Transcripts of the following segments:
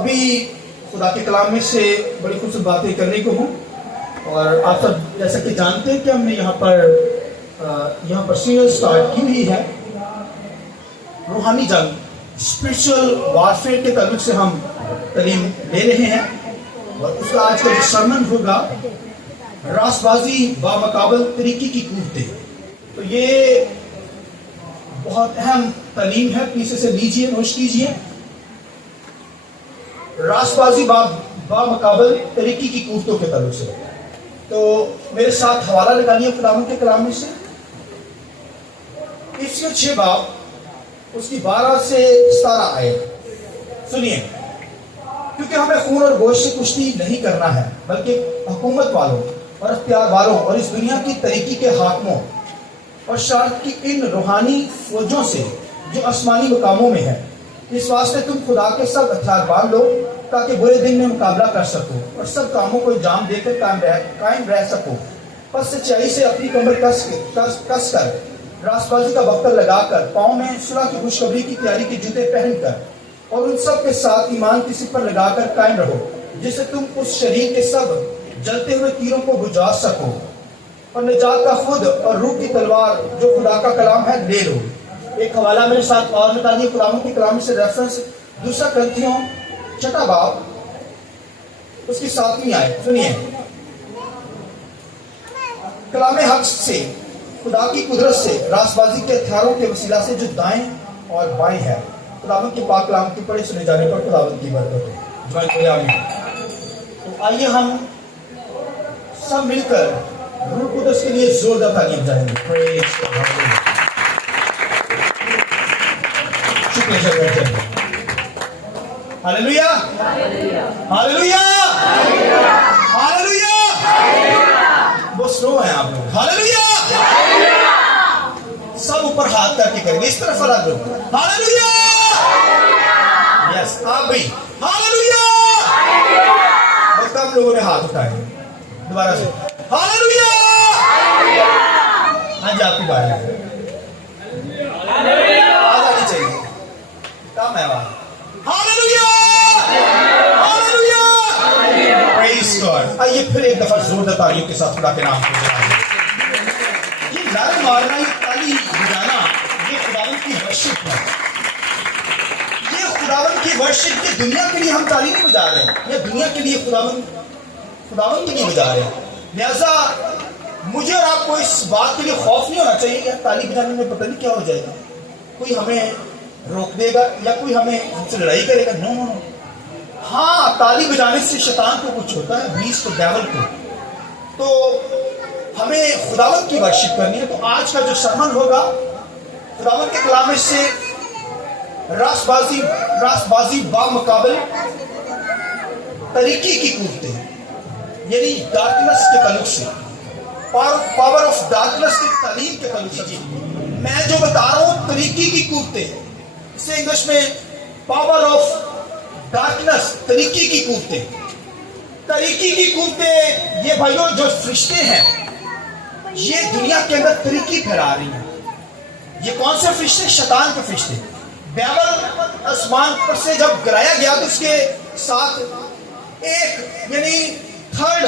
ابھی خدا کے کلام میں سے بڑی خوبصورت باتیں کرنے کو ہوں، اور آپ سب جیسا کہ جانتے ہیں کہ ہم نے یہاں پر سیریز سٹارٹ کی ہوئی ہے روحانی جنگ، اسپرچل وارفیئر کے تعلق سے ہم تعلیم لے رہے ہیں، اور اس کا آج کا جو سرمن ہوگا راست بازی بامقابل طریقے کی قوتیں۔ تو یہ بہت اہم تعلیم ہے، پیچھے سے لیجئے، نوش کیجئے، راست بازی بامقابل طریقے کی قوتوں کے تعلق سے۔ تو میرے ساتھ حوالہ لگانیے خداوند کے کلام میں سے افسیوں 6 باب اس کی 12 سے 17 آئے۔ سنیے، کیونکہ ہمیں خون اور گوشت سے کشتی نہیں کرنا ہے، بلکہ حکومت والوں اور اختیار والوں اور اس دنیا کی طریقے کے حاکموں اور شرارت کی ان روحانی فوجوں سے جو آسمانی مقاموں میں ہے۔ اس واسطے تم خدا کے سب ہتھیار باندھ لو تاکہ برے دن میں مقابلہ کر سکو اور سب کاموں کو انجام دے کر قائم رہ سکو۔ پس سچائی سے اپنی کمر کس کر، راست بازی کا بکر لگا کر، پاؤں میں صلح کی خوشخبری کی تیاری کے جوتے پہن کر، اور ان سب کے ساتھ ایمان کی سپر لگا کر قائم رہو، جس سے تم اس شریر کے سب جلتے ہوئے تیروں کو بجھا سکو، اور نجات کا خود اور روح کی تلوار جو خدا کا کلام ہے لے لو۔ ایک حوالہ میرے ساتھ اور بتا دیے کلاموں کے کلام سے ریفرنس 2 کرنتھیوں 6 باب اس کی 7ویں آیت۔ سنیے، کلام حق سے، خدا کی قدرت سے، راست بازی کے ہتھیاروں کے وسیلہ سے جو دائیں اور بائیں ہے۔ خداوند کے پاک کلام کی پڑھے سنے جانے پر خداوند کی برکت ہو۔ تو آئیے ہم سب مل کر روح القدس کے لیے زوردار تعلیم جائیں گے۔ شکریہ۔ Hallelujah, hallelujah, hallelujah. بہت سلو ہیں آپ لوگ۔ ہاللویا، سب اوپر ہاتھ کر کے کریں گے، اس طرف الگ لوگ۔ ہاللویا، یس، آپ بھی ہاللویا۔ بہت کم لوگوں نے ہاتھ اٹھائے، دوبارہ سے ہاللویا۔ ہاں جی، آپ کی بات ہے، آواز آنی چاہیے، کام ہے آواز۔ ہاللویا، ہاللویا، پریز گاڈ۔ آئیے پھر ایک دفعہ زوردار تعلیم کے ساتھ خدا کے نام کو یہ لڑ مارنا، یہ تالی بجانا، یہ خداوند کی ورشپ ہے، یہ خداوند کی ورشپ کی دنیا کے لیے ہم تالی نہیں بجا رہے ہیں، یہ دنیا کے لیے خداوند کے لیے بجا رہے ہیں۔ لہذا مجھے اور آپ کو اس بات کے لیے خوف نہیں ہونا چاہیے کہ تالی بجانے میں پتہ نہیں کیا ہو جائے گا، کوئی ہمیں روک دے گا یا کوئی ہم سے لڑائی کرے گا۔ نو، ہاں، تالی بجانے سے شیطان کو کچھ ہوتا ہے، ابلیس کو، ڈیول کو۔ تو ہمیں خداوند کی ورشپ کرنی ہے۔ تو آج کا جو سرمن ہوگا خداوند کے کلام سے راست بازی بامقابل طریقے کی قوتیں، یعنی ڈارکنس کے تعلق سے، پاور آف ڈارکنس کی تعلیم کے تعلق سے میں جو بتا رہا ہوں طریقے کی قوتیں، اسے انگلش میں پاور آف ڈارکنس، طریقے کی قوتیں۔ طریقے کی قوتیں یہ بھائیوں جو فرشتے ہیں، یہ دنیا کے اندر طریقے پھیلا رہی ہیں۔ یہ کون سے فرشتے؟ شیطان کے فرشتے۔ ڈیول آسمان پر سے جب گرایا گیا تو اس کے ساتھ ایک یعنی تھرڈ،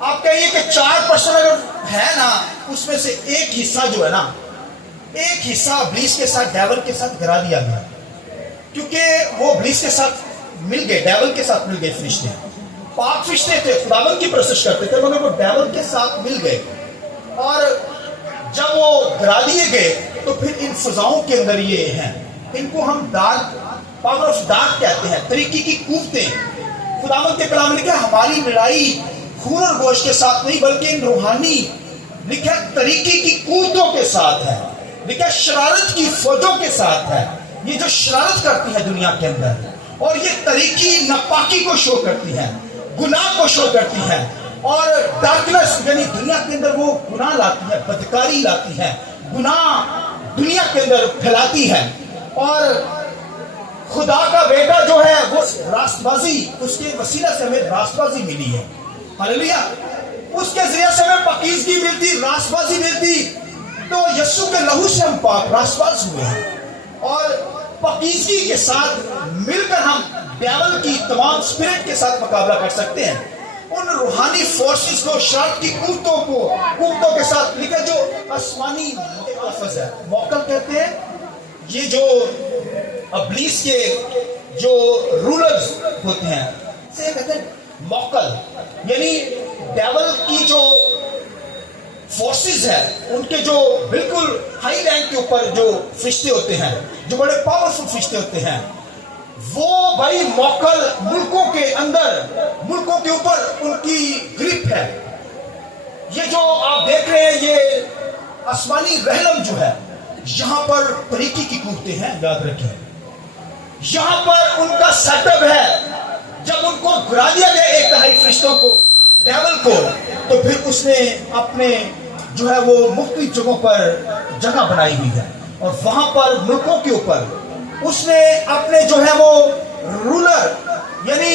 آپ کہیے کہ 4% اگر ہے نا، اس میں سے ایک حصہ جو ہے نا، ایک حصہ ابلیس کے ساتھ، ڈیول کے ساتھ گرا دیا گیا، کیونکہ وہ ابلیس کے ساتھ مل گئے، ڈیول کے ساتھ مل گئے۔ فرشتے پاک فرشتے تھے، خداوند کی پرستش کرتے تھے، مگر وہ ڈیول کے ساتھ مل گئے، اور جب وہ گرا دیے گئے تو پھر ان فضاؤں کے اندر یہ ہیں، ان کو ہم ڈارک، پاور آف ڈارک کہتے ہیں، طریقے کی قوتیں۔ خداوند کے کلام میں لکھا ہماری لڑائی خون اور گوشت کے ساتھ نہیں، بلکہ ان روحانی لکھا طریقے کی قوتوں کے ساتھ ہے، لکھا شرارت کی فوجوں کے ساتھ ہے۔ یہ جو شرارت کرتی ہے دنیا کے اندر، اور یہ طریقی ناپاکی کو شو کرتی ہے، گناہ کو شو کرتی ہے، اور ڈارکنس یعنی دنیا کے اندر وہ گناہ لاتی ہے، بدکاری لاتی ہے، گناہ دنیا کے اندر پھیلاتی ہے۔ اور خدا کا بیٹا جو ہے وہ راست بازی، اس کے وسیلہ سے ہمیں راست بازی ملی ہے۔ ہاللویا، اس کے ذریعے سے ہمیں پاکیزگی ملتی، راست بازی ملتی۔ تو یسوع کے لہو سے ہم پاک راست باز ہوئے ہیں، اور پاکیزگی کے ساتھ مل کر ہم ڈیول کی تمام اسپرٹ کے ساتھ مقابلہ کر سکتے ہیں. ان روحانی فورسز کو، شرارت کی قوتوں کے ساتھ لکھا جو آسمانی لفظ ہے. موکل کہتے ہیں یہ جو ابلیس کے جو رولرز ہوتے ہیں سے کہتے ہیں موکل، یعنی ڈیول کی جو فورسز ہے ان کے جو بالکل ہائی رینک کے اوپر جو فرشتے ہوتے ہیں، جو بڑے پاورفل فرشتے ہوتے ہیں، وہ بھائی موکل ملکوں کے اندر، ملکوں کے اوپر ان کی گرپ ہے. یہ جو آپ دیکھ رہے ہیں یہ آسمانی رحلم جو ہے، یہاں پر طریقے کی قوتیں ہیں، یاد رکھیں. یہاں پر ان کا سیٹ اپ ہے. جب ان کو گرا دیا گیا ایک تہائی فرشتوں کو، ڈیول کو، تو پھر اس نے اپنے جو ہے وہ مختلف جگہوں پر جگہ بنائی ہوئی ہے، اور وہاں پر ملکوں کے اوپر اس نے اپنے جو ہے وہ رولر یعنی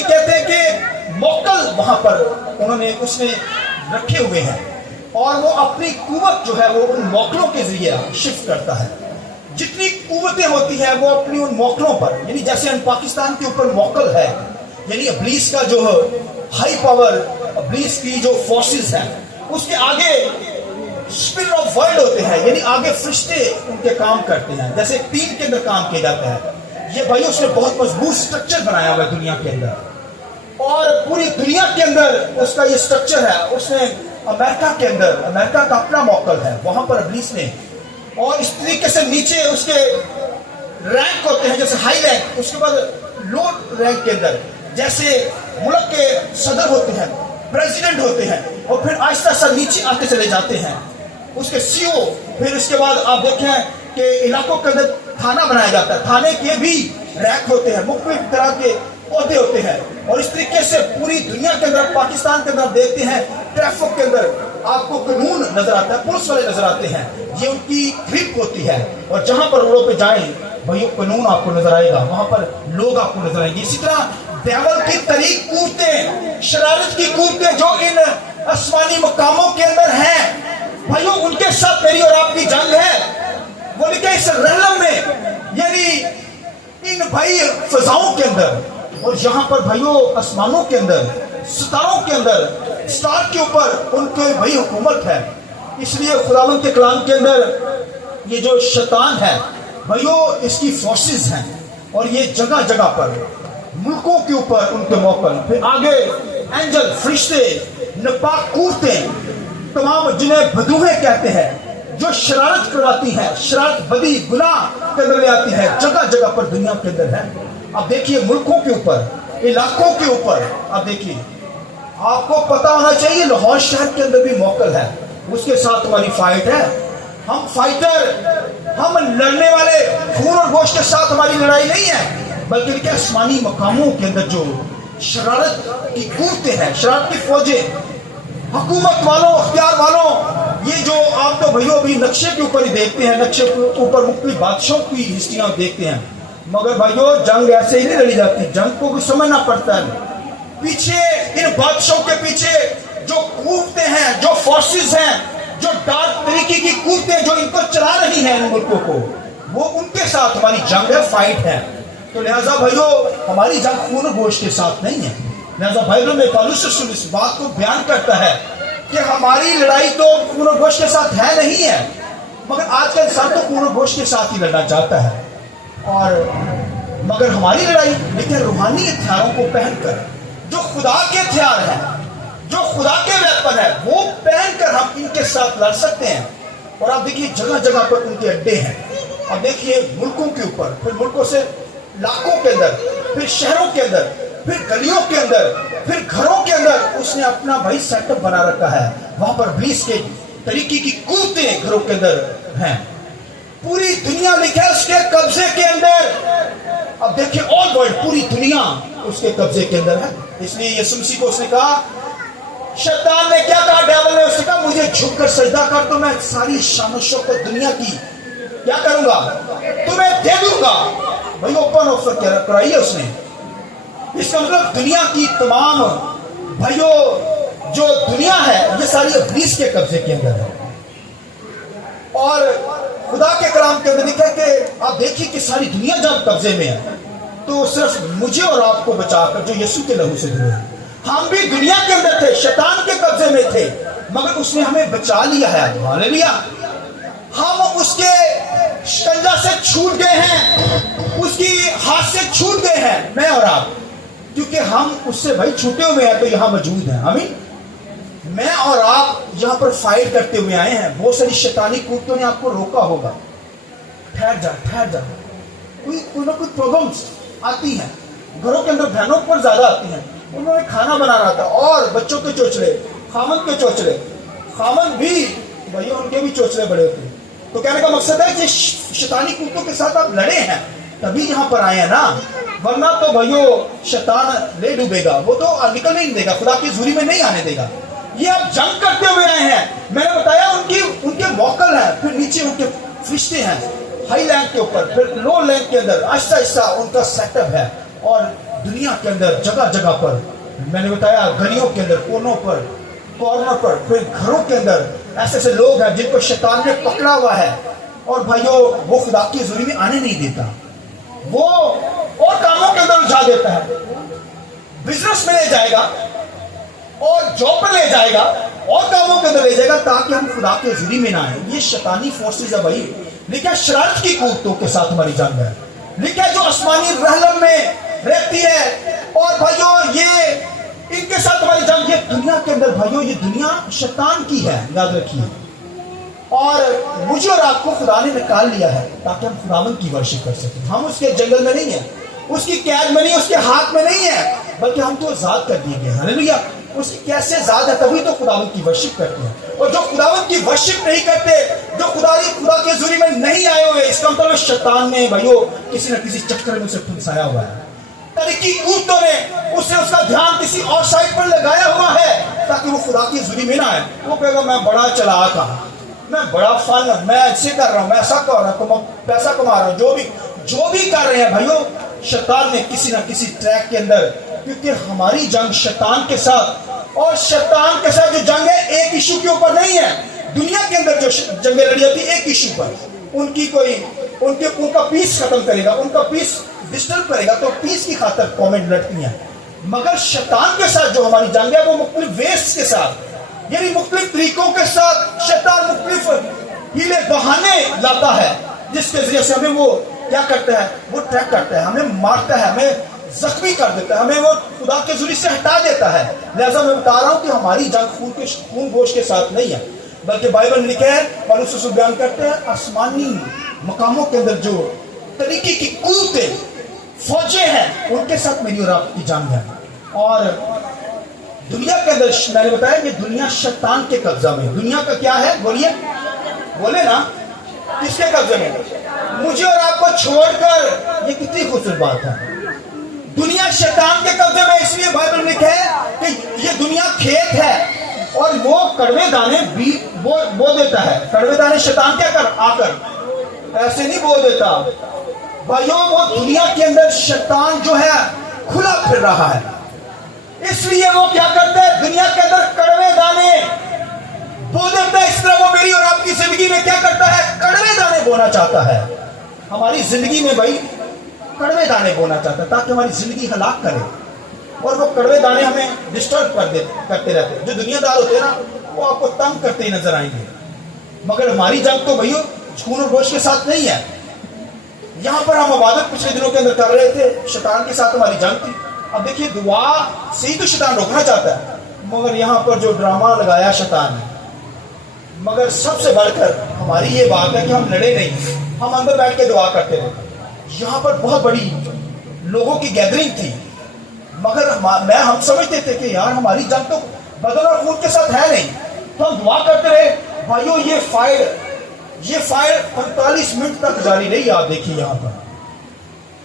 کہتے ہیں کہ موکل وہاں پر اس نے رکھے ہوئے ہیں، اور وہ اپنی قوت جو ہے وہ ان موکلوں کے ذریعے شفٹ کرتا ہے. جتنی قوتیں ہوتی ہیں وہ اپنی ان موکلوں پر، یعنی جیسے ہم پاکستان کے اوپر موکل ہے، یعنی ابلیس کا جو ہائی پاور، ابلیس کی جو فورسز ہیں، اس کے آگے اسپرٹ آف ورلڈ ہوتے ہیں، یعنی آگے فرشتے ان کے کام کرتے ہیں. جیسے ٹیم کے اندر کام کیا جاتا ہے، یہ بھائی اس نے بہت مضبوط سٹرکچر بنایا ہوا ہے دنیا کے اندر، اور پوری دنیا کے اندر اس کا یہ سٹرکچر ہے. اس نے امریکہ کے اندر، امریکہ کا اپنا موکل ہے، وہاں پر ابلیس نے، اور اس طریقے سے نیچے اس کے رینک ہوتے ہیں، جیسے ہائی رینک، اس کے بعد لو رینک کے اندر جیسے ملک کے صدر ہوتے ہیں، پریزیڈنٹ ہوتے ہیں، اور پھر آہستہ آہستہ نیچے آتے چلے جاتے ہیں اس کے سی او. پھر اس کے بعد آپ دیکھیں کہ علاقوں کے اندر تھانہ بنایا جاتا ہے، تھانے کے بھی رینک ہوتے ہیں، مختلف طرح کے عہدے ہوتے ہیں. اور اس طریقے سے پوری دنیا کے اندر، پاکستان کے اندر دیکھتے ہیں ٹریفک کے اندر آپ کو قانون نظر آتا ہے، پولیس والے نظر آتے ہیں، یہ ان کی گرپ ہوتی ہے. اور جہاں پر روڈوں پہ جائیں بھائی قانون آپ کو نظر آئے گا، وہاں پر لوگ آپ کو نظر آئیں گے. اسی طرح ڈیول کی طریق قوتیں، شرارت کی قوتیں جو ان آسمانی مقاموں کے اندر ہیں، بھائیوں ان کے ساتھ میری اور آپ کی جنگ ہے. وہ لکھے اس رحلم میں، یعنی ان بھائی فضاؤں کے اندر، اور یہاں پر بھائیوں آسمانوں کے اندر، ستاروں کے اندر، سٹار کے اوپر ان کے بھائی حکومت ہے. اس لیے خداوند کے کلام کے اندر یہ جو شیطان ہے بھائیوں، اس کی فورسز ہیں، اور یہ جگہ جگہ پر ملکوں کے اوپر ان کے موکل، پھر آگے اینجل، فرشتے، نپاک قوتیں، تمام جنہیں بدوہیں کہتے ہیں، جو شرارت کرواتی ہیں، شرارت، بدی، گناہ کے اندر لے آتی ہے، جگہ جگہ پر دنیا کے اندر ہے. اب دیکھیے ملکوں کے اوپر، علاقوں کے اوپر، اب دیکھیے آپ کو پتا ہونا چاہیے لاہور شہر کے اندر بھی موکل ہے، اس کے ساتھ ہماری فائٹ ہے. ہم فائٹر، ہم لڑنے والے خون اور گوشت کے ساتھ ہماری لڑائی نہیں ہے، بلکہ کہ آسمانی مقاموں کے اندر جو شرارت کی قوتیں ہیں، شرارت کی فوجیں، حکومت والوں، اختیار والوں، یہ جو آپ تو بھائیوں ابھی نقشے کے اوپر ہی دیکھتے ہیں، نقشے کے اوپر مختلف بادشاہوں کی ہسٹریاں دیکھتے ہیں، مگر بھائیوں جنگ ایسے ہی نہیں لڑی جاتی، جنگ کو بھی سمجھنا پڑتا ہے. پیچھے ان بادشاہوں کے پیچھے جو قوتیں ہیں، جو فورسز ہیں، جو ڈارک طریقے کی قوتیں جو ان کو چلا رہی ہیں ان ملکوں کو، وہ ان کے ساتھ ہماری جنگ ہے، فائٹ ہے. تو لہٰذا بھائیوں ہماری جنگ خون و گوشت کے ساتھ نہیں ہے. لہٰذا بھائیوں میں پالوس رسول اس بات کو بیان کرتا ہے کہ ہماری لڑائی تو خون و گوشت کے ساتھ ہے نہیں ہے، مگر آج کا انسان تو خون و گوشت کے ساتھ ہی لڑنا چاہتا ہے. اور مگر ہماری لڑائی لیکن روحانی ہتھیاروں کو پہن کر، جو خدا کے ہتھیار ہیں، جو خدا کے ویپن ہے، وہ پہن کر ہم ان کے ساتھ لڑ سکتے ہیں. اور آپ دیکھیے جگہ جگہ پر ان کے اڈے ہیں. اب دیکھیے ملکوں کے اوپر، پھر ملکوں سے علاقوں کے اندر، پھر شہروں کے اندر، پھر گلیوں کے اندر، پھر گھروں کے اندر اس نے اپنا بھائی سیٹ اپ بنا رکھا ہے. وہاں پر ابلیس کے طریقے کی قوتیں گھروں کے اندر ہیں. پوری دنیا لکھے اس کے قبضے کے اندر. اب دیکھیں آل ورلڈ، پوری دنیا اس کے قبضے کے اندر ہے. اس لیے یسوع مسیح کو اس نے کہا، شیطان نے کیا کہا، ڈیول نے اس نے کہا مجھے جھک کر سجدہ کر تو میں ساری شان و شوکت دنیا کی کیا کروں گا، تمہیں دے دوں گا. بھائی اوپن آفر کرائی ہے اس نے. اس کا مطلب دنیا کی تمام بھائیوں جو دنیا ہے یہ ساری ابلیس کے قبضے کے اندر ہے. اور خدا کے کلام کے اندر لکھا ہے کہ آپ دیکھیے کہ ساری دنیا جب قبضے میں ہے تو صرف مجھے اور آپ کو بچا کر جو یسوع کے لہو سے دھوئے ہیں. ہم بھی دنیا کے اندر تھے, شیطان کے قبضے میں تھے, مگر اس نے ہمیں بچا لیا ہے. ہاللیلویا. ہم اس کے شکنجہ سے چھوٹ گئے ہیں, اس کی ہاتھ سے چھوٹ گئے ہیں, میں اور آپ, کیونکہ ہم اس سے بھائی چھوٹے ہوئے ہیں تو یہاں موجود ہیں. آمین. میں اور آپ یہاں پر فائٹ کرتے ہوئے آئے ہیں. بہت ساری شیطانی قوتوں نے آپ کو روکا ہوگا, ٹھہر جا, کوئی نہ کوئی پرابلمس آتی ہیں گھروں کے اندر, بہنوں پر زیادہ آتی ہیں. انہوں نے کھانا بنا رہا تھا اور بچوں کے چوچلے, خامن کے چوچلے, خامن بھی بھائی ان کے بھی چوچلے بڑے ہوتے ہیں. تو کہنے کا مقصد ہے کہ شیطانی قوتوں کے ساتھ آپ لڑے ہیں تبھی یہاں پر آئے ہیں نا, ورنہ تو بھائیو شیطان لے ڈوبے گا, وہ تو نکل نہیں دے گا, خدا کی حضوری میں نہیں آنے دے گا. یہ آپ جنگ کرتے ہوئے آئے ہیں. میں نے بتایا ان کے موکل ہیں, پھر نیچے ان کے فرشتے ہیں, ہائی لینک کے اوپر, پھر لو لینک کے اندر آہستہ آہستہ ان کا سیٹ اپ ہے. اور دنیا کے اندر جگہ جگہ پر, میں نے بتایا گلیوں کے اندر, کونوں پر, کارنر پر, پھر گھروں کے اندر ایسے ایسے لوگ ہیں جن کو شیطان نے پکڑا ہوا ہے. اور بھائیو وہ خدا کی حضوری میں آنے نہیں دیتا, وہ اور کاموں کے اندر الجھا دیتا ہے. بزنس میں لے جائے گا اور جاب پر لے جائے گا اور کاموں کے اندر لے جائے گا تاکہ ہم خدا کی حضوری میں نہ آئیں. یہ شیطانی فورسز ہے بھائی. لکھا شرارت کی قوتوں کے ساتھ ہماری جنگ ہے. لکھا جو آسمانی رحلم میں رہتی ہے, اور بھائیو یہ ان کے ساتھ ہماری جنگ. یہ دنیا کے اندر بھائیو, یہ دنیا شیطان کی ہے, یاد رکھیے. اور مجھے اور آپ کو خدا نے نکال لیا ہے تاکہ ہم خداوند کی ورشپ کر سکیں. ہم اس کے جنگل میں نہیں ہیں, اس کی قید میں نہیں, اس کے ہاتھ میں نہیں ہیں, بلکہ ہم تو آزاد کر دیے گئے. ہاللیلویا. اس کی کیسے آزاد ہے, تبھی تو خداوند کی ورشپ کرتے ہیں. اور جو خداوند کی ورشپ نہیں کرتے, جو خدا کی حضوری میں نہیں آئے ہوئے, اس کا مطلب شیطان نے بھائیو کسی نہ کسی چکر میں اسے پھنسایا ہوا ہے. طریقی قوتوں نے اس کا دھیان کسی اور سائٹ پر لگایا ہوا ہے تاکہ وہ خدا کی حضوری میں نہ آئے. وہ کہے گا میں بڑا چلاک ہوں, میں بڑا فن ہوں, میں ایسے کر رہا ہوں, میں ایسا کر رہا ہوں, پیسہ کما رہا ہوں. جو بھی کر رہے ہیں بھائیو, شیطان نے کسی نہ کسی ٹریک کے اندر, کیونکہ ہماری جنگ شیطان کے ساتھ, اور شیطان کے ساتھ جو جنگ ہے ایک ایشو کے اوپر نہیں ہے. دنیا کے اندر جو جنگیں لڑی ہوتی ایک ایشو پر, ان کا پیس ختم کرے گا, ان کا پیس ڈسٹرب کرے گا, تو پیس کی خاطر قومیں لڑتی ہیں. مگر شیطان کے ساتھ جو ہماری جنگ ہے وہ مختلف ویسٹ کے ساتھ, یعنی مختلف طریقوں کے ساتھ شیطان مختلف ہیلے بہانے لاتا ہے, جس کے ذریعے سے ہمیں وہ کیا کرتا ہے, وہ ٹریک کرتا ہے, ہمیں مارتا ہے, ہمیں زخمی کر دیتا ہے, ہمیں وہ خدا کے ذریعے سے ہٹا دیتا ہے. لہذا میں بتا رہا ہوں کہ ہماری جنگ خون گوشت کے ساتھ نہیں ہے, بلکہ بائبل میں لکھا ہے, پالوس رسول بیان کرتے ہیں, آسمانی مقاموں کے اندر جو طریقے کی قوتیں, فوجیں ہیں, ان کے ساتھ میری اور آپ کی جنگ ہے. اور دنیا کے اندر میں نے بتایا کہ دنیا شیطان کے قبضہ میں. دنیا کا کیا ہے, بولے نا, کس کے قبضے میں؟ مجھے اور آپ کو چھوڑ کر. یہ کتنی خوبصورت بات ہے. دنیا شیطان کے قبضے میں, اس لیے بائبل میں لکھا ہے کہ یہ دنیا کھیت ہے اور وہ کڑوے دانے بو دیتا ہے. کڑوے دانے شیطان کیا کر آ کر ایسے نہیں بو دیتا بھائیوں, وہ دنیا کے اندر شیطان جو ہے کھلا پھر رہا ہے. اس لیے وہ کیا کرتا ہے, دنیا کے اندر کڑوے دانے بو دیتا ہے. اس طرح وہ میری اور آپ کی زندگی میں کیا کرتا ہے, کڑوے دانے بونا چاہتا ہے. ہماری زندگی میں بھائی کڑوے دانے بونا چاہتا ہے تاکہ ہماری زندگی ہلاک کرے, اور وہ کڑوے دانے ہمیں ڈسٹرب کرتے رہتے ہیں. جو دنیا دار ہوتے ہیں نا, وہ آپ کو تنگ کرتے ہی نظر آئیں گے. مگر ہماری جنگ تو بھائیو خون اور گوشت کے ساتھ نہیں ہے. یہاں پر ہم عبادت پچھلے دنوں کے اندر کر رہے تھے, شیطان کے ساتھ ہماری جنگ تھی. اب دیکھیے دعا سے ہی تو شیطان روکنا چاہتا ہے, مگر یہاں پر جو ڈرامہ لگایا شیطان نے. مگر سب سے بڑھ کر ہماری یہ بات ہے کہ ہم لڑے نہیں, ہم اندر بیٹھ کے دعا کرتے رہے. یہاں پر بہت بڑی لوگوں کی گیدرنگ تھی, مگر ہم سمجھتے تھے کہ یار ہماری جنگ تو بدن اور خون کے ساتھ ہے نہیں, تو ہم دعا کرتے رہے. بھائیو یہ فائر 45 منٹ تک جاری رہی. آپ دیکھیے یہاں پر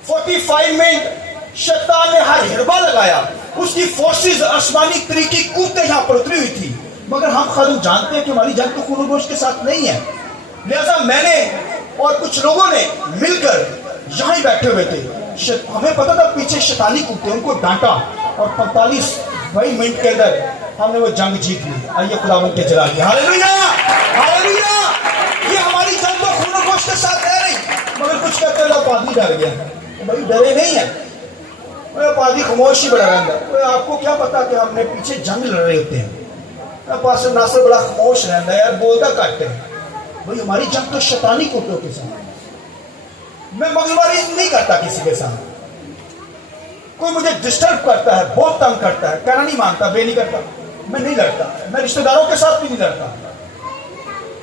45 منٹ شیطان نے ہر ہربا لگایا, اس کی فورسز آسمانی طریقی قوتیں یہاں پر اتری ہوئی تھی. مگر ہم خود جانتے ہیں کہ ہماری جنگ تو خون و گوشت کے ساتھ نہیں ہے. لہذا میں نے اور کچھ لوگوں نے مل کر یہاں ہی بیٹھے ہوئے تھے. ہمیں پتا تھا پیچھے شیطانی قوتیں, ان کو ڈانٹا, اور 45 منٹ کے اندر ہم نے وہ جنگ جیت لی. آئیے خداوند کے جلال کی ہاللیلویا, ہاللیلویا. یہ ہماری جنگ تو خون و گوشت ڈر گیا. بھائی ڈرے نہیں ہیں. پادری خاموش ہی بڑا رہتا. آپ کو کیا پتا کہ ہم نے پیچھے جنگ لڑ رہے ہوتے ہیں. پاسٹر ناصر بڑا خاموش رہتا ہے یار, بولتا کٹ ہے. بھائی ہماری جنگ تو شیطانی کوٹوں کے ساتھ. میں مغزماری نہیں کرتا کسی کے ساتھ. کوئی مجھے ڈسٹرب کرتا ہے, بہت تنگ کرتا ہے, کہنا نہیں مانتا, بے نہیں کرتا, میں نہیں لڑتا. میں رشتہ داروں کے ساتھ بھی نہیں لڑتا,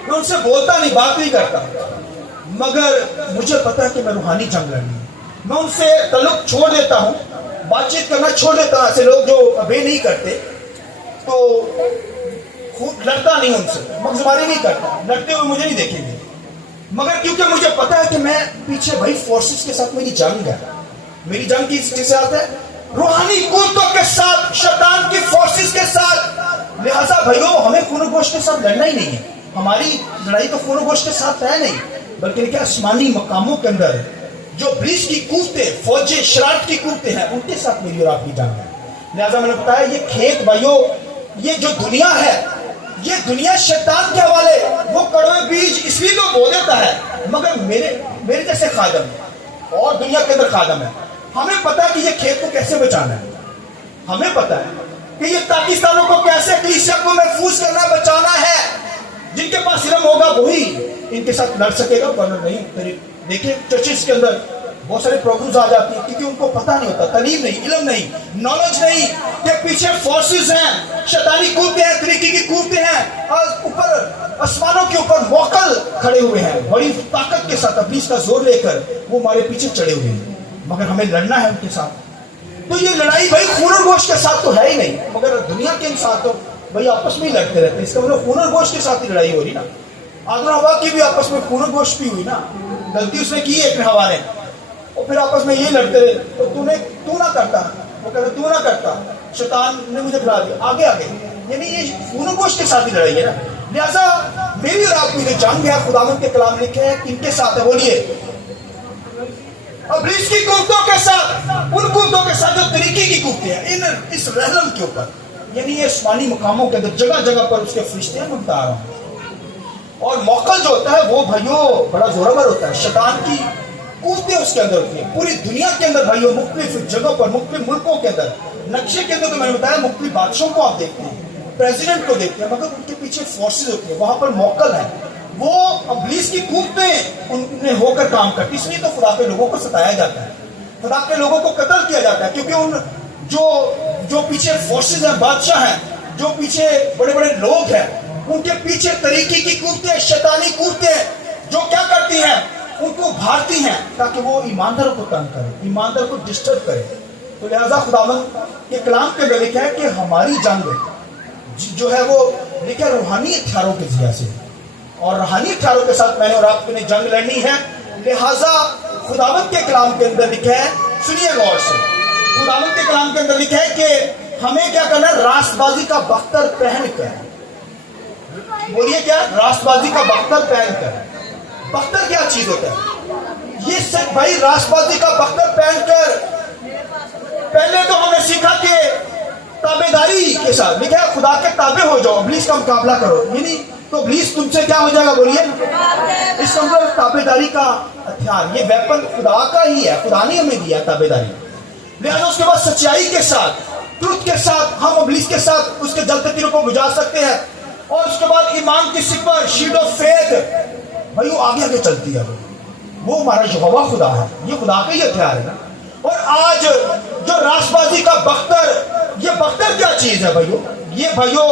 میں ان سے بولتا نہیں, بات نہیں کرتا. مگر مجھے پتا ہے کہ میں روحانی جنگ لڑنی ہے. میں ان سے تعلق چھوڑ دیتا ہوں, بات چیت کرنا چھوڑ دیتا ہوں. ایسے لوگ جو بے نہیں کرتے تو خود لڑتا نہیں ان سے, مغزماری نہیں کرتا, لڑتے ہوئے مجھے نہیں دیکھیں گے. مگر کیونکہ مجھے پتا ہے کہ میں پیچھے بھائی فورسز کے ساتھ میری جنگ ہے. میری جنگ کی سے ساتھ ہے روحانی قوتوں کے ساتھ, شیطان کی فورسز کے ساتھ. لہذا بھائیو ہمیں خون و گوشت کے ساتھ لڑنا ہی نہیں ہے. ہماری لڑائی تو خون و گوشت کے ساتھ ہے نہیں, بلکہ کیا آسمانی مقاموں کے اندر جو ابلیس کی قوتیں, فوجیں, شرارت کی قوتیں ہیں, ان کے ساتھ میری اور آپ کی جنگ ہے. لہذا میں نے بتایا یہ کھیت بھائیو, یہ جو دنیا ہے, یہ دنیا شیطان کے حوالے. وہ کڑوے بیج اس لیے تو بو دیتا ہے, مگر میرے جیسے خادم اور دنیا کے اندر خادم ہے, ہمیں پتا ہے کہ یہ کھیت کو کیسے بچانا ہے. ہمیں پتا ہے کہ یہ پاکستانوں کو کیسے کلیسیا کو محفوظ کرنا, بچانا ہے. جن کے پاس علم ہوگا وہی ان کے ساتھ لڑ سکے گا, ورنہ نہیں. دیکھیں چرچز کے اندر بہت سارے پرابلمز آ جاتی ہیں کیونکہ ان کو پتہ نہیں ہوتا, تعلیم نہیں, علم نہیں, نالج نہیں کہ پیچھے فورسز ہیں, شیطانی قوتیں ہیں, طریقے کی قوتیں ہیں, اور اوپر آسمانوں کے اوپر موکل کھڑے ہوئے ہیں بڑی طاقت کے ساتھ, ابلیس کا زور لے کر وہ ہمارے پیچھے چڑھے ہوئے ہیں. مگر ہمیں لڑنا ہے ان کے ساتھ. تو یہ لڑائی بھائی خون اور گوشت کے ساتھ تو ہے ہی نہیں, مگر دنیا کے انسان تو بھائی آپس میں ہی لڑتے رہتے ہیں. اس کا مطلب خون اور گوشت کے ساتھ ہی لڑائی ہو رہی نا. آدم و حوا کی بھی آپس میں خون اور گوشت بھی ہوئی نا, غلطی اس نے کی ہے اپنے حوا نے, اور پھر آپس میں یہ لڑتے رہے. تو نہ کرتا, وہ کہتا تو نہ کرتا, شیطان نے مجھے کھلا دیا, آگے آگے. یعنی یہ خون و گوشت کے ساتھ ہی لڑائی ہے نا. لہٰذا میری اور آپ کو یہ جنگ ہے, خداوند کے کلام لکھے ہیں کن کے ساتھ ہے, بولیے ابلیس کی قوتوں کے ساتھ, ان قوتوں کے ساتھ جو طریقے کی قوتیں ہیں اس رحلم کے اوپر. یعنی یہ آسمانی مقاموں کے اندر جگہ جگہ پر اس کے فرشتے ہیں, میں بتا رہا ہوں. اور موقع جو ہوتا ہے وہ بھائیو بڑا زورور ہوتا ہے. شیطان کی قوتیں اس کے اندر ہوتی ہیں پوری دنیا کے اندر بھائیو, مختلف جگہوں پر, مختلف ملکوں کے اندر. نقشے کے اندر تو میں نے بتایا مختلف بادشاہوں کو آپ دیکھتے ہیں, پریزیڈنٹ کو دیکھتے ہیں, مگر ان کے پیچھے فورسز ہوتی ہیں, وہاں پر موکل ہے. وہ ابلیس کی قوتیں ان میں ہو کر کام کرتی. اس لیے تو خدا کے لوگوں کو ستایا جاتا ہے, خدا کے لوگوں کو قتل کیا جاتا ہے, کیونکہ ان جو پیچھے فورسز ہیں, بادشاہ ہیں, جو پیچھے بڑے بڑے لوگ ہیں, ان کے پیچھے طریقے کی قوتیں, شیطانی قوتیں جو کیا کرتی ہیں, ان کو بھارتی ہیں تاکہ وہ ایمانداروں کو تنگ کرے, ایماندار کو ڈسٹرب کرے. تو لہذا خداوند کے کلام کے اندر لکھا ہے کہ ہماری جنگ جو ہے وہ لکھا ہے روحانی ہتھیاروں کے ذریعے سے, اور روحانی ہتھیاروں کے ساتھ میں نے اور آپ نے جنگ لڑنی ہے. لہذا خداوند کے کلام کے اندر لکھا ہے, سنیے غور سے, خداوند کے کلام کے اندر لکھا ہے کہ ہمیں کیا کرنا ہے, راست بازی کا بختر پہن کر. بولیے کیا, راست بازی کا بختر پہن کر. بختر کیا چیز ہوتا ہے, یہ صرف بھائی راست بازی کا بختر پہن کر. پہلے تو ہم نے سیکھا کہ تابع داری کے ساتھ لکھا ہے خدا کے تابع ہو جاؤ, ابلیس کا مقابلہ کرو. یعنی تو ابلیس تم سے کیا ہو جائے گا, بولیے. اس کا مطلب تابع داری کا ہتھیار, یہ ویپن خدا کا ہی ہے, خدا نے ہمیں دیا تابع داری. لہذا اس کے بعد سچائی کے ساتھ, ٹروتھ کے ساتھ ہم ابلیس کے ساتھ اس کے جلتے تیروں کو بجھا سکتے ہیں. اور اس کے بعد ایمان کی سپر, شیلڈ آف فیتھ, بھائی وہ آگے آگے چلتی ہے. وہ ہمارا یہوہ خدا ہے, یہ خدا کا ہی ہتھیار ہے نا. اور آج جو راست بازی کا بختر, یہ بختر کیا چیز ہے بھائیو, یہ بھائیو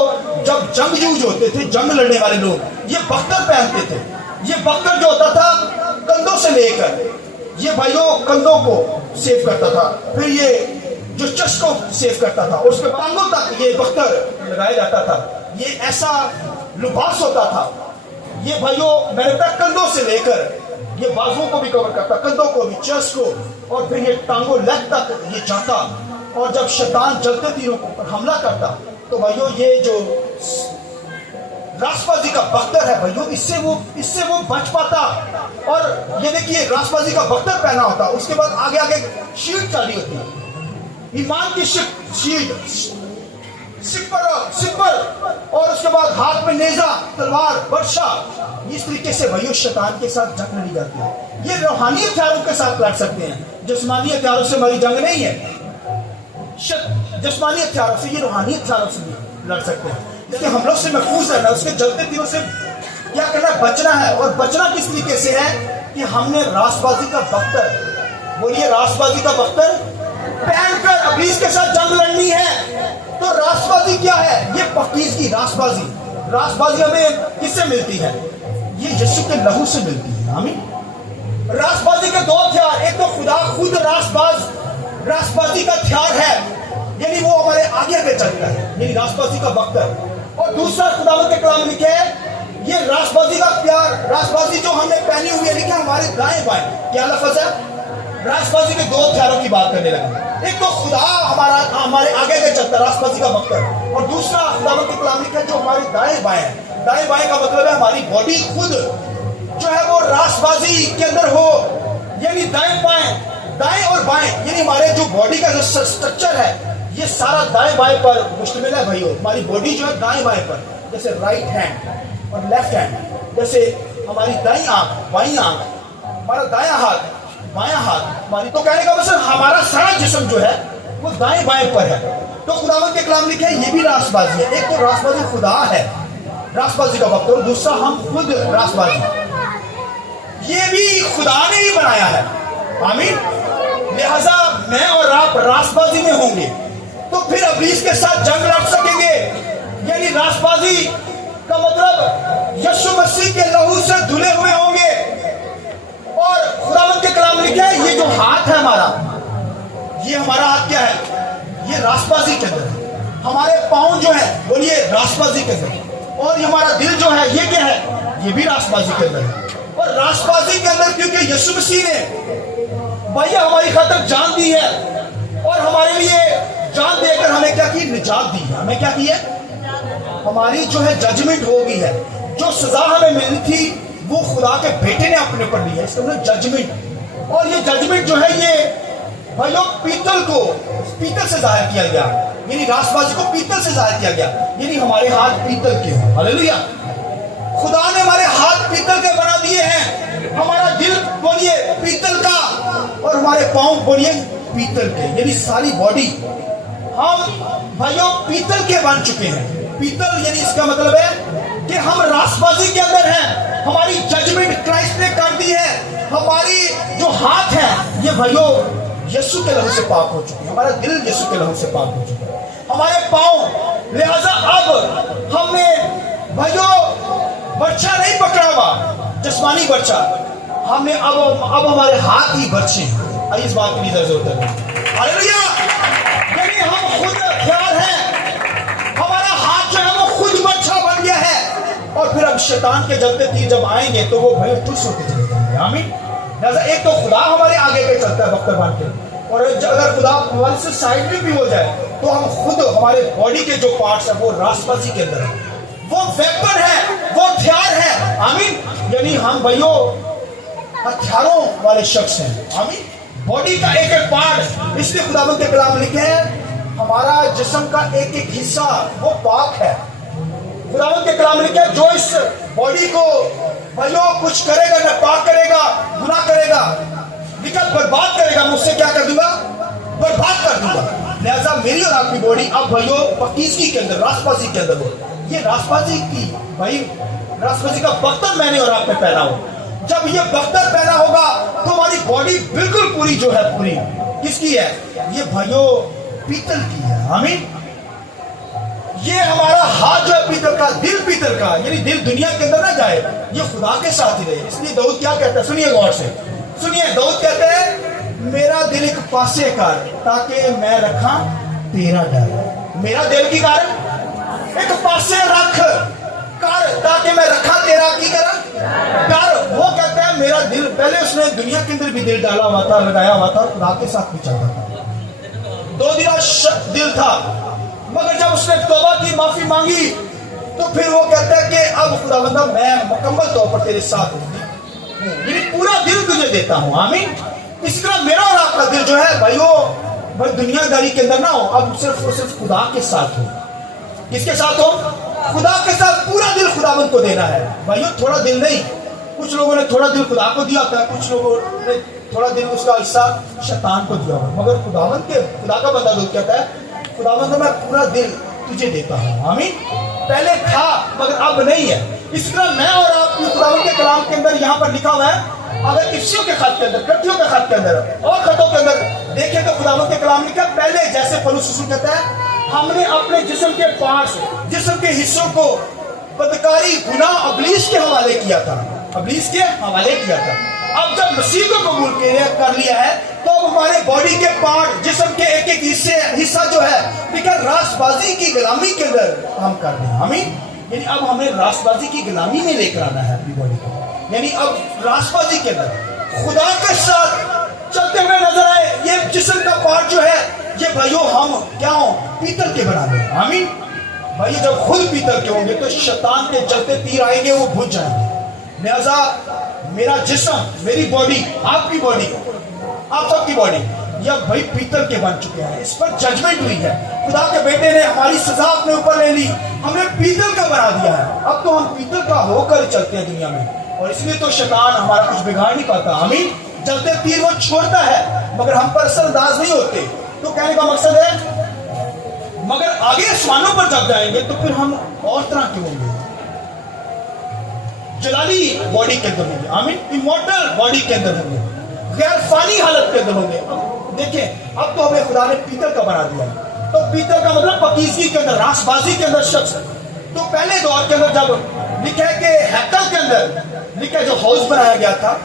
جب جنگ جوج ہوتے تھے, جنگ لڑنے والے لوگ یہ بختر پہنتے تھے. یہ بختر جو ہوتا تھا کندھوں سے لے کر, یہ بھائیو کندھوں کو سیو کرتا تھا, پھر یہ جو چشم کو سیو کرتا تھا, اس کے ٹانگوں تک یہ بختر لگایا جاتا تھا. یہ ایسا لباس ہوتا تھا. یہ بھائیو میں نے کہا کندھوں سے لے کر یہ بازوؤں کو بھی کور کرتا, کندھوں کو بھی, چیسٹ کو, اور پھر یہ ٹانگوں لیگ تک یہ جاتا. اور جب شیطان جلتے تیروں کو حملہ کرتا تو بھائیو یہ جو راست بازی کا بختر ہے بھائیو, اس سے وہ بچ پاتا. اور یہ دیکھیے راست بازی کا بختر پہنا ہوتا, اس کے بعد آگے آگے شیلڈ چالی ہوتی, ایمان کی شیلڈ. سپر اور اس کے بعد ہاتھ میں نیزہ، تلوار، برشا. اس طریقے سے بھائیو شیطان کے ساتھ جنگ لڑی جاتی ہے. یہ روحانی ہتھیاروں کے ساتھ لڑ سکتے ہیں، جسمانی ہتھیاروں سے ہماری جنگ نہیں ہے. جسمانی ہتھیاروں سے، یہ روحانی ہتھیاروں سے بھی لڑ سکتے ہیں. اس کے حملوں سے محفوظ رہنا، اس کے جلتے تیروں سے کیا کرنا ہے؟ بچنا ہے. اور بچنا کس طریقے سے ہے کہ ہم نے راست بازی کا بختر، بولیے راست بازی کا بختر پہن کر ابلیس کے ساتھ جنگ لڑنی ہے. تو راست بازی کیا ہے؟ یہ پاکیزگی. راست بازی ہمیں کس سے ملتی ہے؟ یہ یسوع کے لہو سے ملتی ہے. آمین. راست بازی کے دو ہتھیار، ایک تو خدا خود راست بازی کا ہتھیار ہے، یعنی وہ ہمارے آگے آگے چلتا ہے، یعنی راست بازی کا بختر. اور دوسرا خداوند کے کلام لکھے ہے، یہ راست بازی کا ہتھیار، راست بازی جو ہم نے پہنی ہوئی ہے، لکھے ہمارے دائیں بائیں. کیا لفظ ہے؟ راست بازی کے دو ہتھیاروں کی بات کرنے لگے. ایک تو خدا ہمارے آگے آگے چلتا ہے، راست بازی کا بختر. اور دوسرا خداوند کے کلام لکھے جو ہمارے دائیں بائیں ہے. دائیں بائیں کا مطلب ہے ہماری باڈی خود جو ہے وہ راست بازی کے اندر ہو، یعنی دائیں بائیں، دائیں اور بائیں، یعنی ہمارے جو باڈی کا جو سٹرکچر ہے یہ سارا دائیں بائیں پر مشتمل ہے. بھائیو ہماری باڈی جو ہے دائیں بائیں پر، جیسے رائٹ ہینڈ اور لیفٹ ہینڈ، جیسے ہماری دائیں آنکھ، بائیں آنکھ، ہمارا دایاں ہاتھ، بایاں ہاتھ ہماری. تو کہنے کا مطلب ہمارا سارا جسم جو ہے وہ دائیں بائیں پر ہے. تو خداوند کے کلام لکھے یہ بھی راست بازی ہے. ایک تو راست بازی خدا ہے، راست بازی کا وقت، اور دوسرا ہم خود راست بازی، یہ بھی خدا نے ہی بنایا ہے. آمین. لہذا میں اور آپ راست بازی میں ہوں گے تو پھر ابلیس کے ساتھ جنگ لڑ سکیں گے. یعنی راست بازی کا مطلب یسوع مسیح کے لہو سے دھلے ہوئے ہوں گے. اور خداوند کے کلام لکھے یہ جو ہاتھ ہے ہمارا، یہ ہمارا ہاتھ کیا ہے؟ یہ راست بازی کے اندر ہے. ہمارے پاؤں جو ہے بولیے راست بازی کے اندر. اور یہ ہمارا دل جو ہے یہ کیا ہے؟ یہ بھی راست بازی کے اندر ہے. اور راست بازی کے اندر کیونکہ یسوع مسیح نے بھائی ہماری خاطر جان دی ہے، اور ہمارے لیے جان دے کر ہمیں کیا کی؟ نجات دی ہے. ہمیں کیا کی ہے؟ ہماری جو ہے ججمنٹ ہو گئی ہے. جو سزا ہمیں ملنی تھی وہ خدا کے بیٹے نے اپنے پر لی ہے. اس کا مطلب ججمنٹ. اور یہ ججمنٹ جو ہے یہ بھائیوں پیتل سے ظاہر کیا گیا، یعنی راست بازی کو پیتل سے ظاہر کیا گیا، یعنی ہمارے ہاتھ پیتل کے ہوں. ہاللیلویا. خدا نے ہمارے ہاتھ پیتل کے بنا دیے ہیں. ہمارا دل بولیے پیتل کا، اور ہمارے پاؤں بولیے پیتل کے، یعنی ساری باڈی ہم بھائیوں پیتل کے بن چکے ہیں. پیتل یعنی اس کا مطلب ہے کہ ہم راست بازی کے اندر ہیں. ہماری ججمنٹ کرائسٹ نے کر دی ہے. ہماری جو ہاتھ ہے یہ بھائیوں یسوع کے لہو سے پاک ہو چکے ہیں. ہمارا دل یسوع کے لہو سے پاک ہو چکا ہے. ہمارے پاؤں، لہذا اب ہم نے بھائیوں برچھا نہیں پکڑا ہوا، جسمانی برچھا. ہم نے اب ہمارے ہاتھ ہی برچھے ہیں. آئیے اس بات کی ضرورت ہے. ہاللیلویا. یعنی ہم خود ہتھیار ہیں. ہمارا ہاتھ جو ہے وہ خود برچھا بن گیا ہے. اور پھر اب شیطان کے جلتے تیر جب آئیں گے تو وہ بھائی ٹوس ہوتے چلے جائیں گے. آمین. لہذا ایک تو خدا ہمارے آگے کے چلتا ہے بختر بن کے، اور اگر خدا ہمارے سے سائڈ میں بھی ہو جائے تو ہم خود ہمارے باڈی کے جو پارٹس ہیں وہ راست بازی کے اندر ہیں. وہ ویپن ہے، وہ ہتھیار ہے. آمین. یعنی ہم بھائیوں ہتھیاروں والے شخص ہیں. آمین. باڈی کا ایک ایک پارٹ، اس لیے خداوند کے کلام لکھے ہیں ہمارا جسم کا ایک ایک حصہ وہ پاک ہے. خداوند کے کلام لکھے جو اس باڈی کو بھائیوں کچھ کرے گا، نہ پاک کرے گا، گناہ کرے گا، لکھا برباد کرے گا، مجھ سے کیا کر دوں گا؟ برباد کر دوں گا. لہذا میری اور آپ کی باڈی اب بھائیوں پاکیزگی کے اندر، راست بازی کے اندر ہو. یہ راست بازی کی بھائی راست بازی کا بختر میں نے اور آپ نے پہنا ہو. جب یہ بختر پہنا ہوگا تو ہماری باڈی بالکل پوری جو ہے پوری کس کی ہے؟ یہ بھائیوں پیتل کی ہے. آمین. یہ ہمارا ہاتھ جو ہے پیتل کا، دل پیتل کا، یعنی دل دنیا کے اندر نہ جائے، یہ خدا کے ساتھ ہی رہے. اس لیے داؤد کیا کہتا ہے؟ سنیے غور سے سنیے. داؤد کہتے ہیں میرا دل ایک پاسے کر تاکہ میں رکھاں تیرا ڈر. میرا دل کی کار ایک پاسے رکھ کر تاکہ میں رکھا تیرا کی کرا ڈر. وہ کہتا ہے میرا دل، پہلے اس نے دنیا کے اندر بھی دل ڈالا ہوا تھا، لگایا ہوا تھا، خدا کے ساتھ بھی چلتا تھا. دو دل تھا، مگر جب اس نے توبہ کی، معافی مانگی، تو پھر وہ کہتا ہے کہ اب خدا بندہ میں مکمل طور پر تیرے ساتھ ہوں، یعنی پورا دل تجھے دیتا ہوں. آمین. اسی طرح میرا اور آپ کا دل جو ہے بھائیو بھائی دنیا داری کے اندر نہ ہو، اب صرف خدا کے ساتھ ہو. کس کے ساتھ ہو؟ خدا کے ساتھ پورا دل خداوند کو دینا ہے بھائیو، تھوڑا دل نہیں. کچھ لوگوں نے تھوڑا دل خدا کو دیا ہوتا ہے، کچھ لوگوں نے تھوڑا دل اس کا حصہ شیطان کو دیا ہوا، مگر خدا کا بندہ دودھ کہتا ہے خداوند میں پورا دل تجھے دیتا ہوں. آمین. پہلے تھا مگر اب نہیں ہے. اس طرح میں اور آپ خداوند کے کلام کے اندر یہاں پر لکھا ہوا ہے، اگر افسیوں کے خط کے اندر، کٹھیوں کے خط کے اندر اور خطوں کے اندر دیکھیں تو خداوند کے کلام لکھا ہے پہلے جیسے پولس رسول کہتا ہے ہم نے اپنے جسم کے پارٹس، جسم کے حصوں کو بدکاری، گناہ، ابلیس کے حوالے کیا تھا، ابلیس کے حوالے کیا تھا. اب جب مسیح کو قبول کر لیا ہے تو اب ہمارے باڈی کے پارٹ، جسم کے ایک ایک حصہ جو ہے لیکن راست بازی کی غلامی کے اندر ہم کر دیں. آمین. یعنی اب ہمیں راست بازی کی غلامی میں لے کر آنا ہے اپنی باڈی کو. یعنی اب راست بازی کے اندر خدا کے ساتھ چلتے ہوئے نظر آئے یہ جسم کا پارٹ جو ہے یہ بھائیو ہم کیا ہوں؟ پیتل کے بنا دیں. آمین. بھائی جب خود پیتل کے ہوں گے تو شیطان کے جلتے تیر آئیں گے وہ بجھ جائیں گے. لہذا میرا جسم، میری باڈی، آپ کی باڈی، آپ سب کی باڈی یہ بھائی پیتل کے بن چکے ہیں. اس پر ججمنٹ ہوئی ہے. خدا کے بیٹے نے ہماری سزا اپنے اوپر لے لی، ہمیں پیتل کا بنا دیا ہے. اب تو ہم پیتل کا ہو کر چلتے ہیں دنیا میں، اور اس لیے تو شیطان ہمارا کچھ بگاڑ نہیں پاتا. آمین. جلتے تیر وہ چھوڑتا ہے مگر ہم پر اثر انداز نہیں ہوتے. تو کہنے کا مقصد ہے مگر آگے آسمانوں پر جب جائیں گے تو پھر ہم اور طرح کے ہوں گے، جلالی باڈی کے اندر ہوں گے. آمین. ایمورٹل باڈی کے اندر ہوں گے، غیر فانی حالت کے اندر ہوں گے. اب دیکھیں اب تو ہمیں خدا نے پیتل کا بنا دیا ہے. تو پیتل کا مطلب پاکیزگی کے اندر، راست بازی کے اندر شخص. تو پہلے دور کے اندر جب لکھا ہے کہ ہیکل کے اندر لکھا ہے جو ہاؤس بنایا گیا تھا،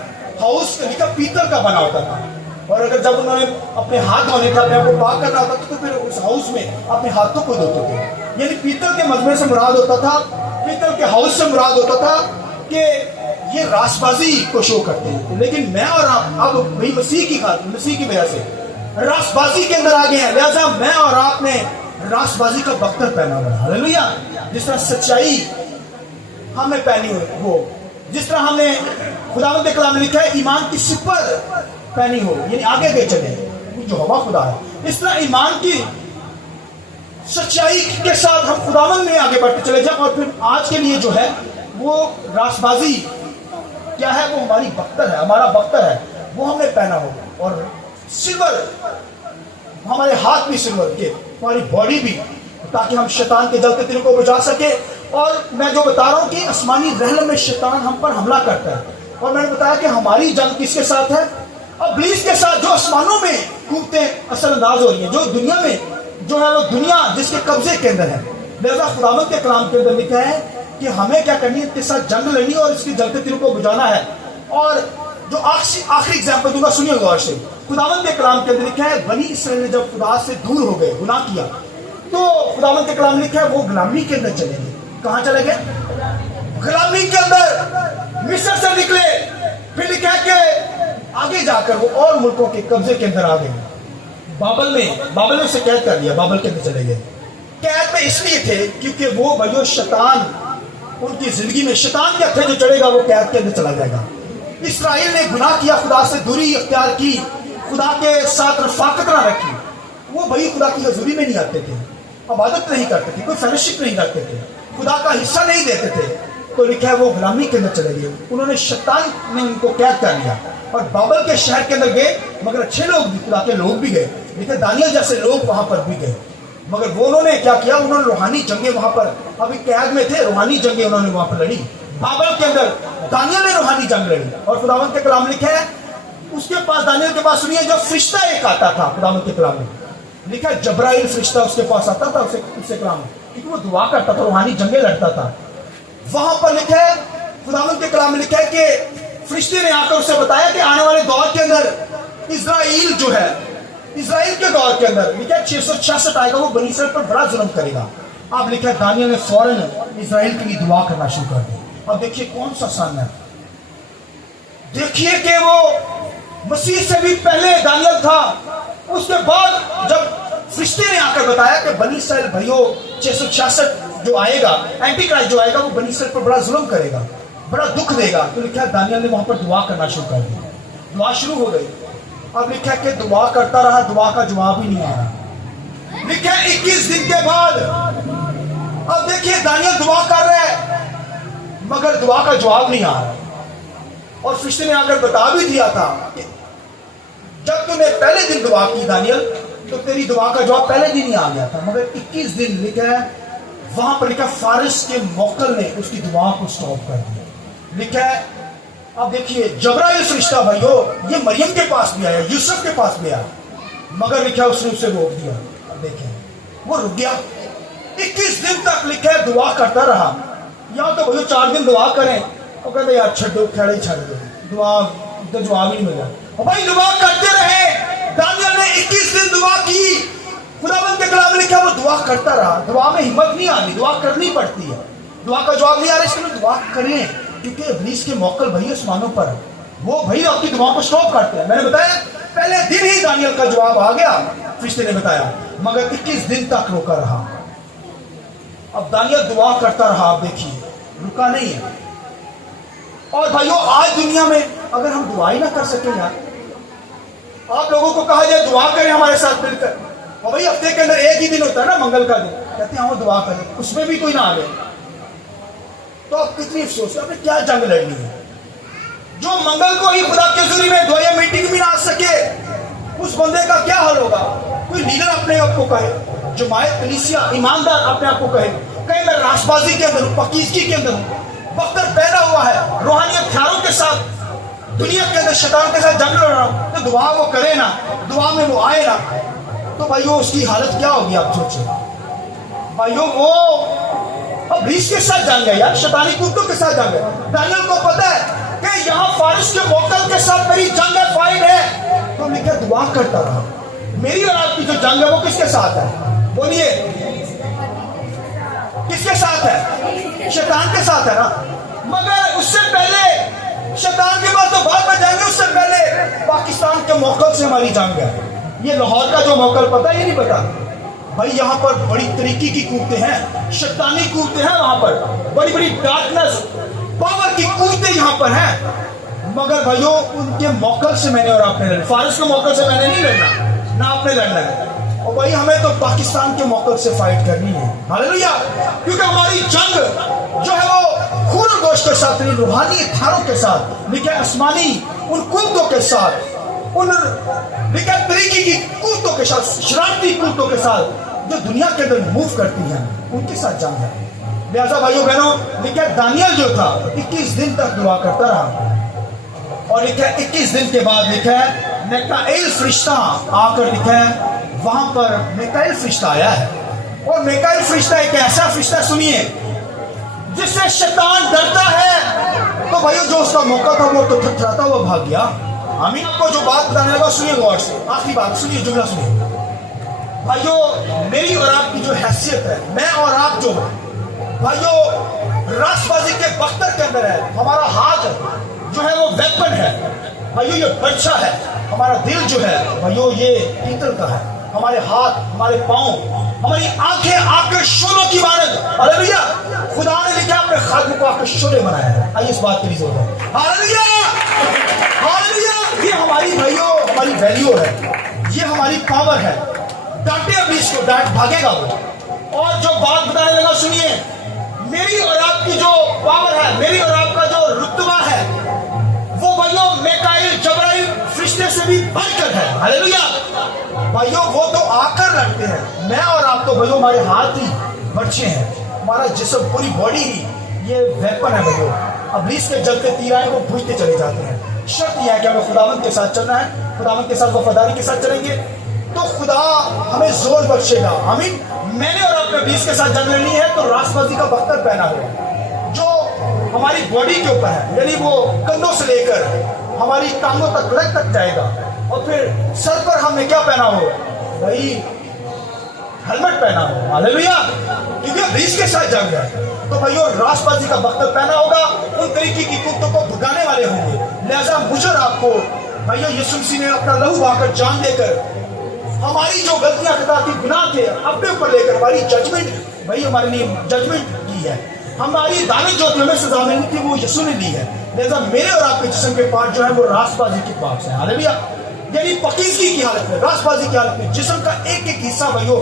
ہاؤس لکھا پیتل کا بنا ہوتا تھا، اور اگر جب انہوں نے اپنے ہاتھ دھونے تھا، اپنے آپ کو پاک کرنا ہوتا تھا تو پھر اس ہاؤس میں اپنے ہاتھوں کو دھوتے تھے. یعنی پیتل کے مجموعے سے مراد ہوتا تھا، پیتل کے ہاؤس سے مراد ہوتا تھا کہ یہ راست بازی کو شو کرتے ہیں. لیکن میں اور آپ اب وہی مسیح کی وجہ سے راست بازی کے اندر آ گئے ہیں. لہذا میں اور آپ نے راست بازی کا بختر پہنا ہوا ہے. ہاللیلویا. جس طرح سچائی ہمیں پہنی ہو، جس طرح ہم نے خداوند کے کلام میں لکھا ہے ایمان کی سپر پہنی ہو، یعنی آگے آگے چلے جو ہوا خدا ہے، اس طرح ایمان کی سچائی کے ساتھ ہم خداوند میں آگے بڑھتے چلے جائیں. اور پھر آج کے لیے جو ہے وہ راست بازی کیا ہے؟ وہ ہماری بختر ہے، ہمارا بختر ہے، وہ ہم نے پہنا ہو. اور سلور، ہمارے ہاتھ بھی سلور کے، ہماری باڈی بھی، تاکہ ہم شیطان کے جلتے تیروں کو بچا سکے. اور میں جو بتا رہا ہوں کہ آسمانی رحلم میں شیطان ہم پر حملہ کرتا ہے، اور میں نے بتایا کہ ہماری جنگ کس کے ساتھ ہے؟ ابلیس کے ساتھ، جو آسمانوں میں قوتیں اثر انداز ہو رہی ہیں، جو دنیا میں جو ہے وہ دنیا جس کے قبضے کے اندر ہے. لہذا خداوند کے کلام کے اندر لکھا ہے کہ ہمیں کیا کرنی ہے؟ اس کے ساتھ جنگ لڑنی اور اس کے جلتے تیروں کو بجانا ہے. اور جو آخری اگزامپل دوں گا، سنیے غور سے. خداوند کے کلام کے اندر لکھا ہے بنی اسرائیل نے جب خدا سے دور ہو گئے، گناہ کیا، تو خداوند کے کلام لکھا ہے وہ غلامی کے اندر چلے گئے. کہاں چلے گئے؟ غلامی کے اندر. مصر سے نکلے، پھر لکھا ہے کہ آگے جا کر وہ اور ملکوں کے قبضے کے اندر آ گئے. بابل میں سے قید کر دیا، بابل کے اندر چلے گئے. قید میں اس لیے تھے کیونکہ وہ بھائیو شیطان ان کی زندگی میں، شیطان کے ہتھے جو چڑھے گا وہ قید کے اندر چلا جائے گا. اسرائیل نے گناہ کیا، خدا سے دوری اختیار کی، خدا کے ساتھ رفاقت نہ رکھی. وہ بھائی خدا کی حضوری میں نہیں آتے تھے، عبادت نہیں کرتے تھے، کوئی فیلوشپ نہیں رکھتے تھے، خدا کا حصہ نہیں دیتے تھے. تو لکھا ہے وہ غلامی کے اندر چلے گئے. انہوں نے شیطان نے ان کو قید کر لیا اور بابل کے شہر کے اندر گئے، مگر اچھے لوگ بھی، خدا کے لوگ بھی گئے. لکھا دانیل جیسے لوگ وہاں پر بھی گئے، مگر وہ انہوں نے کیا کیا؟ انہوں نے روحانی جنگیں وہاں پر، ابھی قید میں تھے، روحانی جنگیں انہوں نے وہاں پر لڑی. بابل کے اندر دانیل نے روحانی جنگ لڑی. اور خداوند کے کلام لکھا ہے اس کے پاس، دانیل کے پاس سنیے، جو فرشتہ ایک آتا تھا، خداوند کے کلام میں لکھا ہے جبرائیل فرشتہ اس کے پاس آتا تھا، اس سے کلام کیونکہ وہ دعا کرتا تھا، روحانی جنگیں لڑتا تھا. وہاں پر لکھا ہے خداوند کے کلام میں لکھا ہے کہ فرشتے نے آ کر اسے بتایا کہ آنے والے دور کے اندر اسرائیل جو ہے، اسرائیل کے دور کے اندر لکھا ہے 666 آئے گا، وہ بنی اسرائیل پر بڑا ظلم کرے گا. اب لکھا ہے دانیل نے فوراً اسرائیل کے لیے دعا کرنا شروع کر دی. اب دیکھیے کون سا سن ہے، دیکھیے کہ وہ مسیح سے بھی پہلے دانیل تھا. اس کے بعد جب فرشتے نے آ کر بتایا کہ بنی اسرائیل بھائیو 666 جو آئے گا، اینٹی کرائسٹ جو آئے گا، وہ بنی اسرائیل پر بڑا ظلم کرے گا، بڑا دکھ دے گا. تو لکھا ہے دانیل نے وہاں پر دعا کرنا شروع کر دی. دعا شروع ہو گئی. اب لکھا ہے کہ دعا کرتا رہا، دعا کا جواب ہی نہیں آیا. لکھا ہے 21 دن کے بعد اب دیکھیے دانیل دعا کر رہے ہیں مگر دعا کا جواب نہیں آ رہا، اور فرشتے نے آ کر بتا بھی دیا تھا کہ جب تم نے پہلے دن دعا کی دانیل تو تیری دعا کا جواب پہلے دن ہی آ گیا تھا، مگر 21 دن لکھا ہے وہاں پر لکھا فارس کے موکل نے اس کی دعا کو سٹاپ کر دیا. لکھا ہے اب دیکھیے جبرائیل فرشتہ بھائیو یہ مریم کے پاس بھی آیا، یوسف کے پاس بھی آیا، مگر لکھا اس نے اسے روک دیا. اب دیکھیں وہ رک گیا، 21 دن تک لکھا ہے دعا کرتا رہا. یا تو بھائیو 4 دن دعا کریں وہ کہتے یار چھڑو کھڑے ہی چھڑ دو، دعا تو جواب ہی نہیں ملا. اور بھائی دعا کرتے رہے، دانیل نے 21 دن دعا کی. خداوند کے کلام میں لکھا وہ دعا کرتا رہا. دعا میں ہمت نہیں آتی، دعا کرنی پڑتی ہے. دعا کا جواب نہیں آ رہا اس لیے دعا کریں، کیونکہ ابلیس کے موکل بھائی آسمانوں پر وہ بھائی آپ کی دعا کو سٹاپ کرتے ہیں. میں نے بتایا پہلے دن ہی دانیل کا جواب آ گیا، فرشتے نے بتایا، مگر 21 دن تک روکا رہا. اب دانیل دعا کرتا رہا، آپ دیکھیے رکا نہیں ہے. اور بھائیو آج دنیا میں اگر ہم دعا ہی نہ کر سکیں یار، آپ لوگوں کو کہا جائے دعا کریں ہمارے ساتھ مل کر، اور بھائی ہفتے کے اندر ایک ہی دن ہوتا ہے نا منگل کا دن، کہتے ہیں ہم دعا کریں، اس میں بھی کوئی نہ آ گئے تو آپ کتنی افسوس ہے، آپ نے کیا جنگ لڑنی ہے. جو منگل کو ہی خدا کے حضوری میں دعائیں میٹنگ میں نہ آ سکے اس بندے کا کیا حال ہوگا. کوئی لیڈر اپنے آپ کو کہے، جماعت کلیسیا ایماندار اپنے آپ کو کہے کہیں میں راس بازی کے اندر ہوں، پاکیزگی کے اندر ہوں، بختر پہنا ہوا ہے، روحانی ہتھیاروں کے ساتھ دنیا کے اندر شیطان کے ساتھ جنگ لڑ رہا ہوں، تو دعا وہ کرے نا، دعا میں وہ آئے نا، تو بھائیو اس کی حالت کیا ہوگی آپ سوچیں. بھائیو وہ ابلیس کے ساتھ جنگ ہے یار، شیطانی قوتوں کے ساتھ جنگ ہے. دانیل کو پتا ہے کہ یہاں فارس کے موکل کے ساتھ میری جنگ ہے، فائٹ ہے، تو میں کیا دعا کرتا رہا. میری اور آپ کی جو جنگ ہے وہ کس کے ساتھ ہے؟ بولیے کس کے ساتھ ہے؟ شیطان کے ساتھ ہے نا. مگر اس سے پہلے شیطان کے بعد تو بعد میں جائیں گے، اس سے پہلے پاکستان کے موکل سے ہماری جنگ ہے. یہ لاہور کا جو موکل پتا یہ نہیں پتا بھائی، یہاں پر بڑی طریقے کی قوتیں ہیں، شیطانی قوتیں ہیں، وہاں پر بڑی بڑی ڈارکنس پاور کی قوتیں یہاں پر ہیں. مگر بھائیو ان کے موکل سے میں نے اور آپ نے لڑنا، فارس کے موکل سے میں نے نہیں لڑنا، نہ آپ نے لڑنا ہے. اور بھائی ہمیں تو پاکستان کے موکل سے فائٹ کرنی ہے. ہاللیلویا. کیونکہ ہماری جنگ جو ہے وہ خون و گوشت کے ساتھ نہیں، روحانی ہتھیاروں کے ساتھ، لکھے آسمانی ان قوتوں کے ساتھ، ان لکھے طریقے کی قوتوں کے ساتھ، شرارتی قوتوں کے ساتھ جو دنیا کے اندر موو کرتی ہیں، ان کے ساتھ جنگ ہے. لہذا بھائیو بہنوں لکھے دانیل جو تھا 21 دن تک دعا کرتا رہا، اور لکھا 21 دن کے بعد لکھا ہے میکائیل فرشتہ آ کر لکھا ہے وہاں پر میکائیل فرشتہ آیا ہے. اور میکائیل فرشتہ ایک ایسا فرشتہ سنیے جس سے شیطان ڈرتا ہے. تو بھائیو جو اس کا موقع تھا وہ تو تھرتھراتا ہوا بھاگ گیا. آمین. آپ کو جو بات بتانے لگا سنیے غور سے، آخری بات سنیے، جملہ سنیے. بھائیو میری اور آپ کی جو حیثیت ہے، میں اور آپ جو بھائیو راس بازی کے بختر کے اندر ہے، ہمارا ہاتھ جو ہے وہ ویپن ہے بھائیو، یہ برچھا ہے. ہمارا دل جو ہے بھائیو یہ پیتل کا ہے. ہمارے ہاتھ، ہمارے پاؤں، ہماری آنکھیں شولوں کی مانند. ہاللیلویا. خدا نے لکھا اپنے خادم کو آنکھیں شولے بنایا ہے. آئیے اس بات کے لیے زور ہے. ہاللیلویا ہاللیلویا. یہ ہماری بھائیو ہماری ویلیو ہے، یہ ہماری پاور ہے. ڈانٹے ابلیس کو، ڈانٹ بھاگے گا وہ. اور جو بات بتانے لگا سنیے، میری اور آپ کی جو پاور ہے، میری اور آپ کا جو رتبہ ہے وہ بھائیو میکائیل جبرائیل فرشتے سے بھی بڑھ کر ہے. ہاللیلویا. بھائیو وہ تو آ کر لڑتے ہیں، میں اور آپ تو بھائیو ہمارے ہاتھ ہی برچے ہیں، ہمارا جسم پوری باڈی ہی یہ ویپن ہے. بھائیو ابلیس کے جلتے تیر آئے وہ بھجتے چلے جاتے ہیں. شرط یہ ہے کہ ہمیں خداوند کے ساتھ چلنا ہے، خداوند کے ساتھ وفاداری کے ساتھ چلیں گے تو خدا ہمیں زور بخشے گا. آمین. میں نے اور آپ نے ابلیس کے ساتھ جنگ لڑنی ہے تو راس بازی کا بختر پہنا ہوا جو ہماری باڈی کے اوپر ہے، یعنی وہ کندھوں سے لے کر ہماری ٹانگوں تک لگ تک جائے گا. اور پھر سر پر ہم نے کیا پہنا ہو بھائی؟ ہیلمٹ پہنا ہو. ہاللیلویا. کیونکہ ابلیس کے ساتھ جنگ ہے تو بھائیو راس بازی کا بختر پہنا ہوگا، ان طریقے کی قوتوں کو بھگانے والے ہوں گے. لہذا مجھے اور آپ کو بھائیو یسوع مسیح نے اپنا لہو بہا کر جان دے کر ہماری جو غلطیاں خطاطی گناہ تھے اپنے اوپر لے کر ہماری ججمنٹ بھائی ہمارے لیے ججمنٹ کی ہے. ہماری دعوت جو ہمیں سزا ملنی تھی وہ یسوع نے دی ہے. لہذا میرے اور آپ کے جسم کے پارٹ جو ہے وہ راس بازی کے پارٹس ہیں. ہاللیلویا. یعنی پاکیزگی کی حالت میں، راس بازی کی حالت میں جسم کا ایک ایک حصہ بھائیو